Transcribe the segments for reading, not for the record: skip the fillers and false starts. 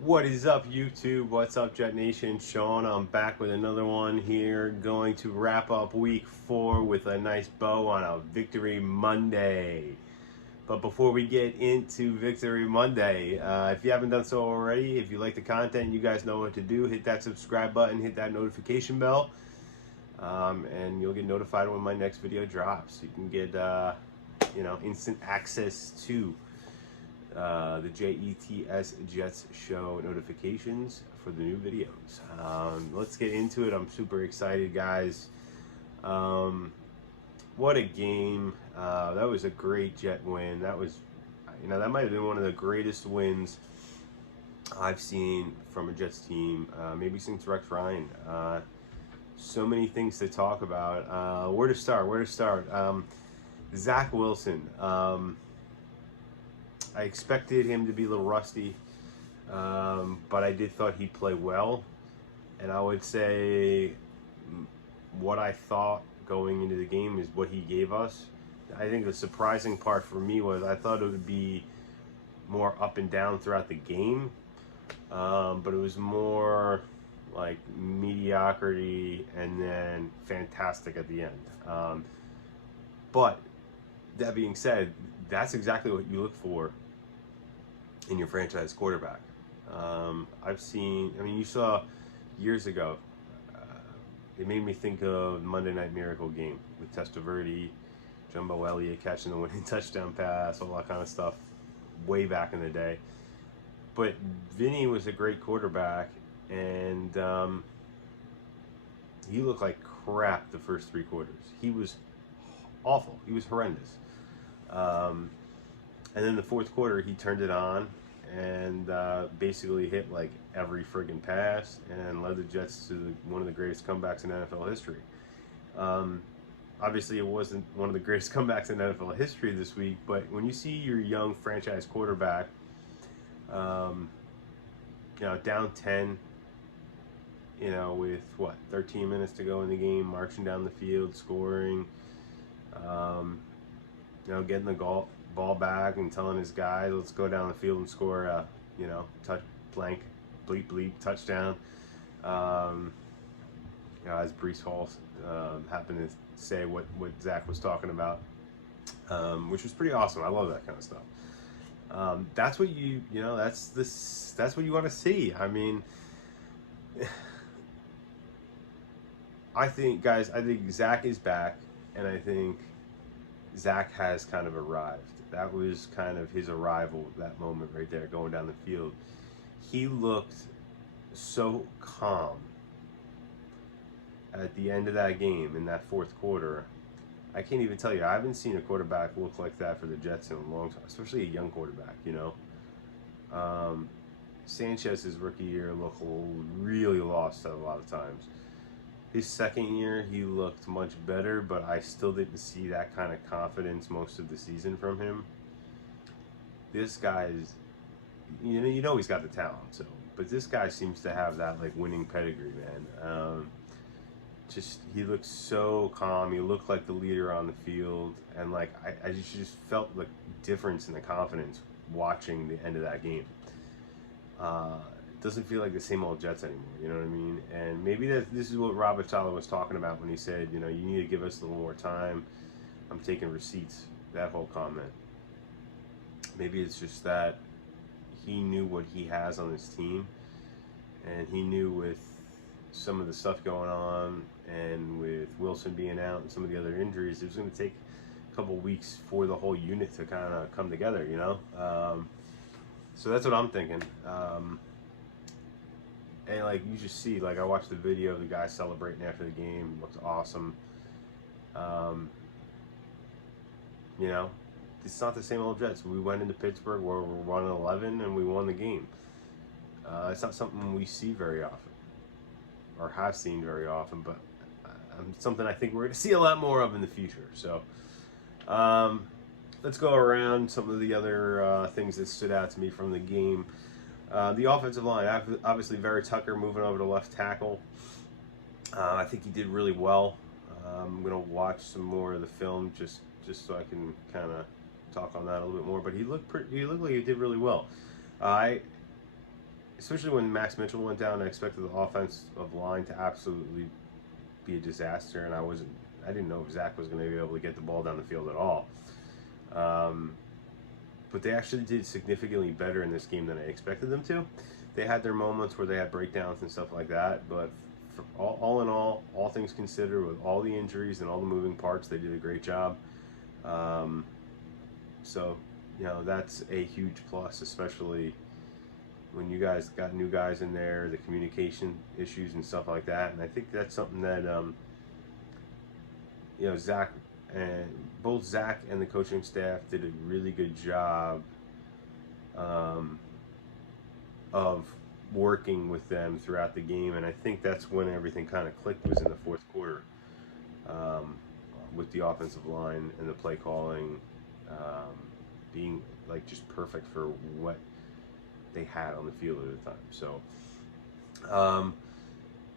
What is up, YouTube? What's up, Jet Nation? Sean, I'm back with another one here. Going to wrap up week 4 with a nice bow on a Victory Monday. But before we get into Victory Monday, if you haven't done so already, if you like the content, you guys know what to do. Hit that subscribe button, hit that notification bell, and you'll get notified when my next video drops. You can get, instant access to the JETS Jets Show notifications for the new videos. Let's get into it. I'm super excited, guys. What a game. That was a great Jet win. That was, that might have been one of the greatest wins I've seen from a Jets team, maybe since Rex Ryan. So many things to talk about. Where to start? Zach Wilson. I expected him to be a little rusty, but I did thought he'd play well. And I would say what I thought going into the game is what he gave us. I think the surprising part for me was I thought it would be more up and down throughout the game, but it was more like mediocrity and then fantastic at the end. But that being said, that's exactly what you look for in your franchise quarterback. You saw years ago, it made me think of Monday Night Miracle game with Testaverde, Jumbo Elliott catching the winning touchdown pass, all that kind of stuff way back in the day. But Vinny was a great quarterback, and he looked like crap the first 3 quarters. He was awful. He was horrendous. And then the fourth quarter, he turned it on and basically hit like every friggin' pass and led the Jets to one of the greatest comebacks in NFL history. Obviously, it wasn't one of the greatest comebacks in NFL history this week, but when you see your young franchise quarterback, down 10, with 13 minutes to go in the game, marching down the field, scoring, getting the ball back and telling his guys, let's go down the field and score a, touch blank, bleep bleep touchdown. As Breece Hall happened to say what Zach was talking about, which was pretty awesome. I love that kind of stuff. That's what that's what you want to see. I mean, I think Zach is back, and I think Zach has kind of arrived. That was kind of his arrival, that moment right there, going down the field. He looked so calm at the end of that game in that fourth quarter. I can't even tell you. I haven't seen a quarterback look like that for the Jets in a long time, especially a young quarterback, Sanchez's rookie year looked really lost a lot of times. His second year, he looked much better, but I still didn't see that kind of confidence most of the season from him. This guy's, he's got the talent, but this guy seems to have that winning pedigree, man. He looked so calm. He looked like the leader on the field, and I just felt the difference in the confidence watching the end of that game. It doesn't feel like the same old Jets anymore, you know what I mean? And maybe this is what Robert Saleh was talking about when he said, you need to give us a little more time. I'm taking receipts, that whole comment. Maybe it's just that he knew what he has on his team, and he knew with some of the stuff going on and with Wilson being out and some of the other injuries, it was going to take a couple weeks for the whole unit to kind of come together, So that's what I'm thinking. And you just see, I watched the video of the guy celebrating after the game. It looks awesome. It's not the same old Jets. We went into Pittsburgh where we're 1-11 and we won the game. It's not something we see very often, or have seen very often, but something I think we're going to see a lot more of in the future. So let's go around some of the other things that stood out to me from the game. The offensive line, obviously, Vera Tucker moving over to left tackle. I think he did really well. I'm going to watch some more of the film just so I can kind of talk on that a little bit more. But he looked like he did really well. especially when Max Mitchell went down, I expected the offensive line to absolutely be a disaster, and I didn't know if Zach was going to be able to get the ball down the field at all. But they actually did significantly better in this game than I expected them to. They had their moments where they had breakdowns and stuff like that, but for all in all things considered, with all the injuries and all the moving parts, they did a great job. So, that's a huge plus, especially when you guys got new guys in there, the communication issues and stuff like that. And I think that's something that, Zach and both Zach and the coaching staff did a really good job of working with them throughout the game. And I think that's when everything kind of clicked, was in the fourth quarter, with the offensive line and the play calling being like just perfect for what they had on the field at the time. So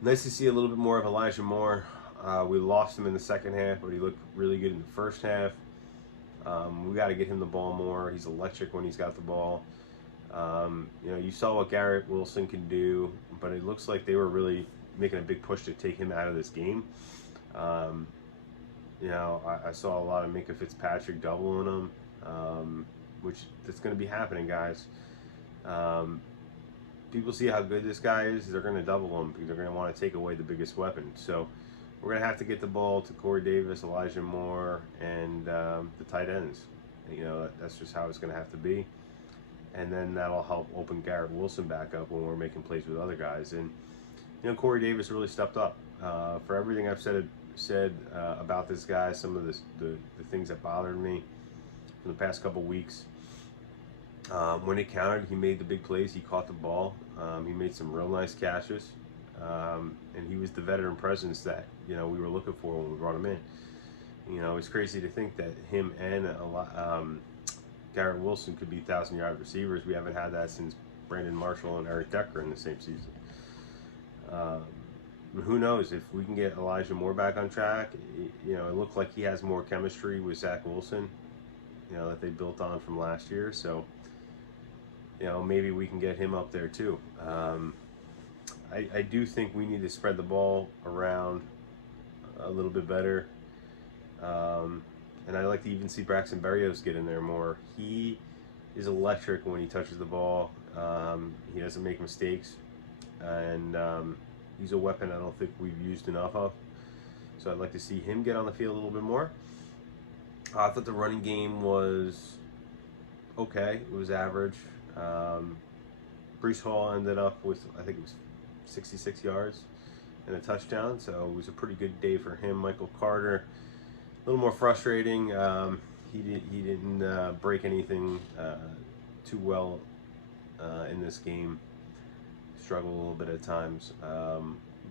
nice to see a little bit more of Elijah Moore. We lost him in the second half, but he looked really good in the first half. We got to get him the ball more. He's electric when he's got the ball. You saw what Garrett Wilson can do, but it looks like they were really making a big push to take him out of this game. I saw a lot of Minkah Fitzpatrick doubling him, which that's going to be happening, guys. People see how good this guy is, they're going to double him because they're going to want to take away the biggest weapon. So we're going to have to get the ball to Corey Davis, Elijah Moore, and the tight ends. That's just how it's going to have to be. And then that'll help open Garrett Wilson back up when we're making plays with other guys. And, Corey Davis really stepped up. For everything I've said about this guy, some of the things that bothered me in the past couple weeks, when it counted, he made the big plays. He caught the ball. He made some real nice catches. And he was the veteran presence that, we were looking for when we brought him in. It's crazy to think that him and Garrett Wilson could be 1,000-yard receivers. We haven't had that since Brandon Marshall and Eric Decker in the same season. Who knows if we can get Elijah Moore back on track? It looked like he has more chemistry with Zach Wilson, that they built on from last year. So, maybe we can get him up there too. I do think we need to spread the ball around a little bit better. And I like to even see Braxton Berrios get in there more. He is electric when he touches the ball. He doesn't make mistakes. And he's a weapon I don't think we've used enough of. So I'd like to see him get on the field a little bit more. I thought the running game was okay. It was average. Breece Hall ended up with, I think it was 66 yards and a touchdown. So it was a pretty good day for him. Michael Carter, a little more frustrating. He didn't break anything too well in this game. Struggled a little bit at times.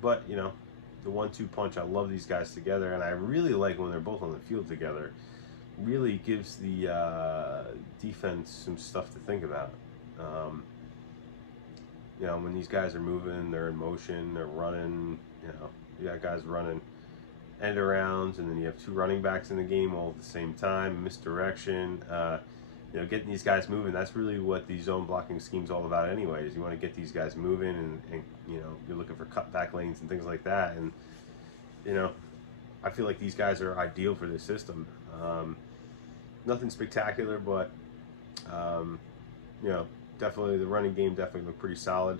But, the 1-2 punch, I love these guys together. And I really like when they're both on the field together. Really gives the defense some stuff to think about. When these guys are moving, they're in motion, they're running, you got guys running end arounds, and then you have two running backs in the game all at the same time, misdirection, getting these guys moving. That's really what the zone blocking scheme's all about anyways. You want to get these guys moving, and you're looking for cutback lanes and things like that. And, I feel like these guys are ideal for this system. Nothing spectacular, but, definitely the running game definitely looked pretty solid.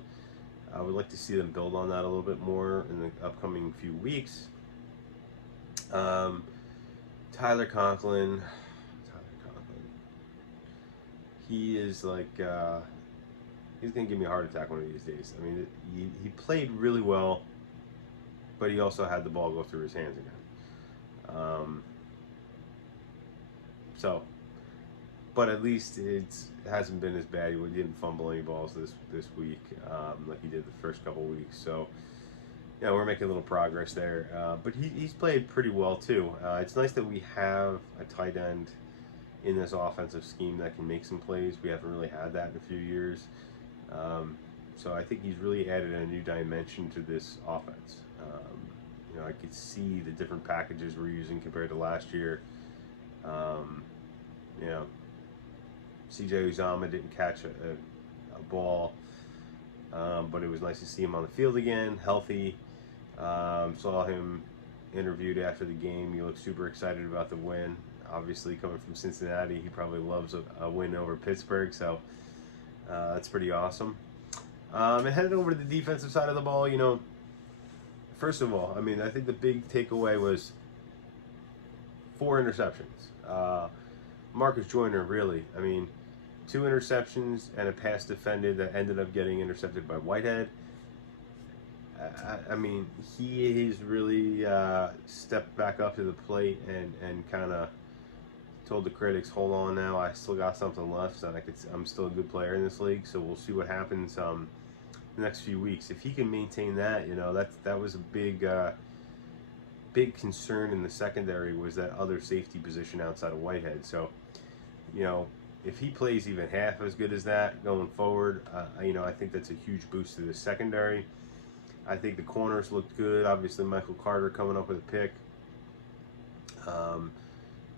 I would like to see them build on that a little bit more in the upcoming few weeks. Tyler Conklin, he is like, he's going to give me a heart attack one of these days. I mean, he played really well, but he also had the ball go through his hands again. But at least it hasn't been as bad. He didn't fumble any balls this week like he did the first couple weeks. So, we're making a little progress there. But he's played pretty well too. It's nice that we have a tight end in this offensive scheme that can make some plays. We haven't really had that in a few years. So I think he's really added a new dimension to this offense. I could see the different packages we're using compared to last year. CJ Uzomah didn't catch a ball But it was nice to see him on the field again, healthy. Saw him interviewed after the game. He looked super excited about the win. Obviously, coming from Cincinnati, he probably loves a win over Pittsburgh, so that's pretty awesome. And headed over to the defensive side of the ball, first of all, I mean, I think the big takeaway was 4 interceptions. Marcus Joyner, really, I mean, 2 interceptions and a pass defended that ended up getting intercepted by Whitehead. I mean, he has really stepped back up to the plate and kind of told the critics, hold on now, I still got something left, and I'm still a good player in this league, so we'll see what happens the next few weeks. If he can maintain that, that was a big concern in the secondary, was that other safety position outside of Whitehead. So, if he plays even half as good as that going forward, I think that's a huge boost to the secondary. I think the corners looked good. Obviously, Michael Carter coming up with a pick.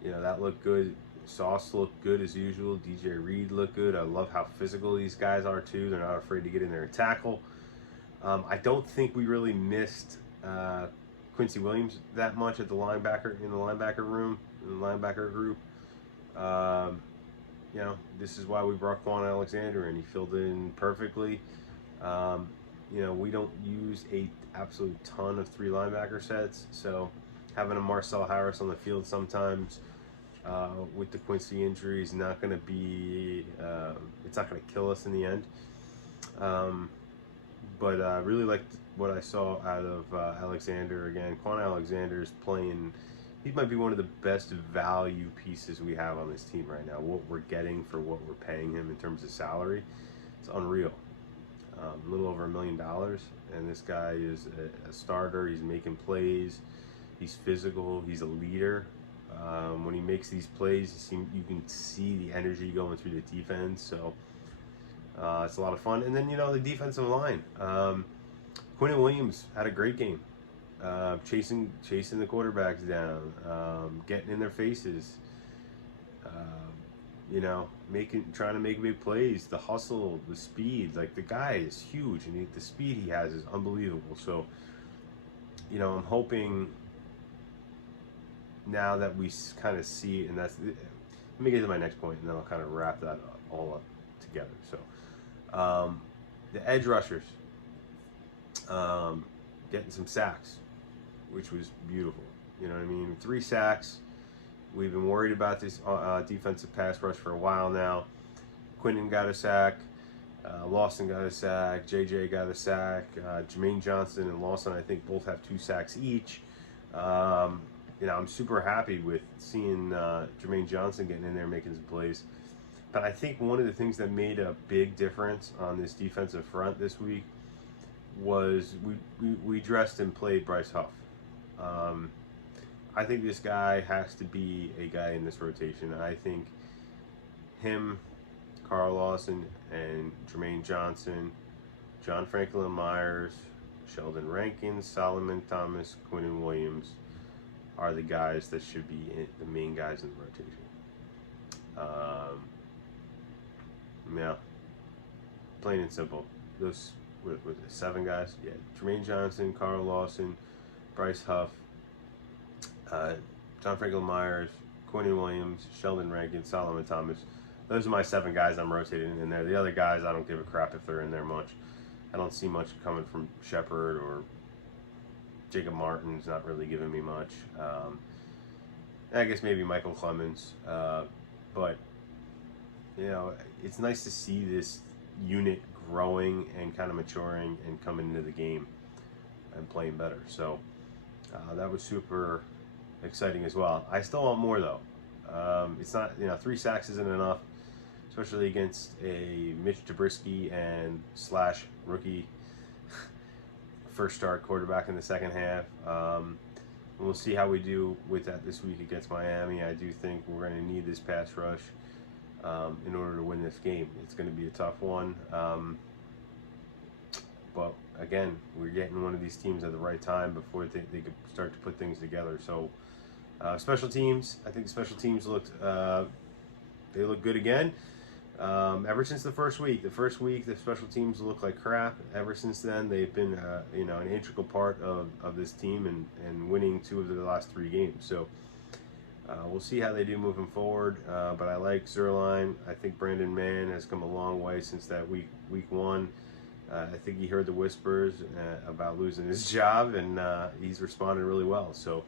That looked good. Sauce looked good as usual. DJ Reed looked good. I love how physical these guys are too. They're not afraid to get in there and tackle. I don't think we really missed Quincy Williams that much at the linebacker in the linebacker group. This is why we brought Quan Alexander, and he filled in perfectly. We don't use a absolute ton of 3 linebacker sets, so having a Marcel Harris on the field sometimes with the Quincy injury is not going to be, it's not going to kill us in the end. But I really liked what I saw out of Alexander again. Quan Alexander is playing, he might be one of the best value pieces we have on this team right now. What we're getting for what we're paying him in terms of salary, it's unreal. A little over $1 million, and this guy is a starter. He's making plays. He's physical. He's a leader. When he makes these plays, you can see the energy going through the defense. So it's a lot of fun. And then the defensive line. Quinnen Williams had a great game, chasing the quarterbacks down, getting in their faces. Trying to make big plays, the hustle, the speed. Like, the guy is huge, and the speed he has is unbelievable. So, I'm hoping now that we kind of see, and let me get to my next point, and then I'll kind of wrap that all up together. So, the edge rushers, getting some sacks, which was beautiful. 3 sacks. We've been worried about this defensive pass rush for a while now. Quinnen got a sack. Lawson got a sack. JJ got a sack. Jermaine Johnson and Lawson, I think, both have 2 sacks each. I'm super happy with seeing Jermaine Johnson getting in there making some plays. But I think one of the things that made a big difference on this defensive front this week was we dressed and played Bryce Huff. I think this guy has to be a guy in this rotation. I think him, Carl Lawson, and Jermaine Johnson, John Franklin Myers, Sheldon Rankins, Solomon Thomas, Quinnen Williams are the guys that should be the main guys in the rotation. Plain and simple. Those with 7 guys. Yeah, Jermaine Johnson, Carl Lawson, Bryce Huff, John Franklin Myers, Quinnen Williams, Sheldon Rankins, Solomon Thomas. Those are my 7 guys I'm rotating in there. The other guys, I don't give a crap if they're in there much. I don't see much coming from Shepard, or Jacob Martin's not really giving me much. I guess maybe Michael Clemens. But, it's nice to see this unit growing and kind of maturing and coming into the game and playing better. So that was super exciting as well. I still want more, though. It's not, 3 sacks isn't enough, especially against a Mitch Trubisky and / rookie first start quarterback in the second half. We'll see how we do with that this week against Miami. I do think we're going to need this pass rush in order to win this game. It's going to be a tough one. But again, we're getting one of these teams at the right time before they could start to put things together. So special teams, I think special teams look good again. Ever since the first week, the special teams look like crap. Ever since then, they've been an integral part of this team and winning 2 of the last 3 games. So we'll see how they do moving forward. But I like Zerline. I think Brandon Mann has come a long way since that week 1. I think he heard the whispers about losing his job, and he's responded really well. So.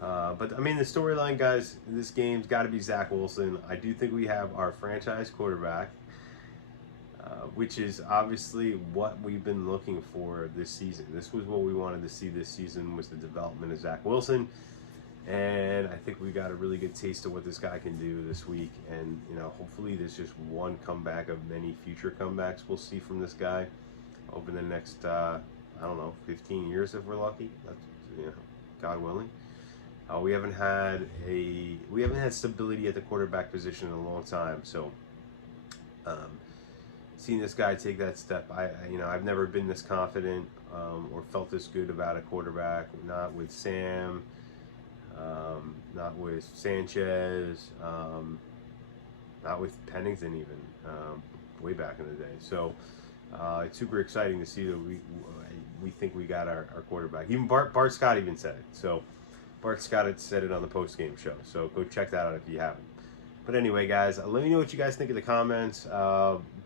But I mean, the storyline, guys, this game's got to be Zach Wilson. I do think we have our franchise quarterback, which is obviously what we've been looking for this season. This was what we wanted to see this season, was the development of Zach Wilson. And I think we got a really good taste of what this guy can do this week. And, hopefully there's just one comeback of many future comebacks we'll see from this guy over the next, 15 years if we're lucky. That's, God willing. We haven't had stability at the quarterback position in a long time. So, seeing this guy take that step, I've never been this confident or felt this good about a quarterback. Not with Sam, not with Sanchez, not with Pennington even, way back in the day. So, it's super exciting to see that we think we got our quarterback. Even Bart Scott even said it. So. Bart Scott had said it on the post-game show, so go check that out if you haven't. But anyway, guys, let me know what you guys think in the comments.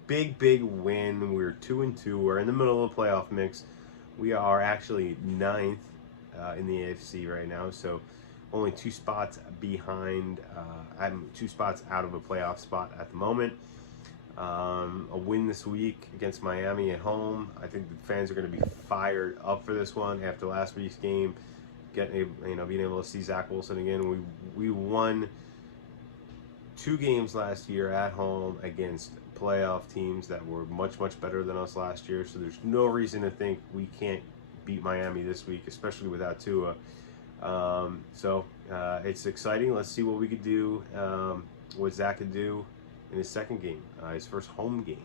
Big win. We're 2-2. We're in the middle of the playoff mix. We are actually 9th in the AFC right now, so only 2 spots behind. I'm 2 spots out of a playoff spot at the moment. A win this week against Miami at home. I think the fans are going to be fired up for this one after last week's game. Being able to see Zach Wilson again. We won 2 games last year at home against playoff teams that were much better than us last year. So there's no reason to think we can't beat Miami this week, especially without Tua. It's exciting. Let's see what we could do, what Zach could do in his second game, his first home game.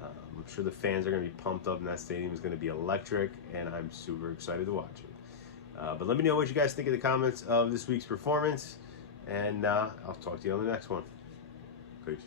I'm sure the fans are going to be pumped up, and that stadium is going to be electric, and I'm super excited to watch it. But let me know what you guys think in the comments of this week's performance, and I'll talk to you on the next one. Peace.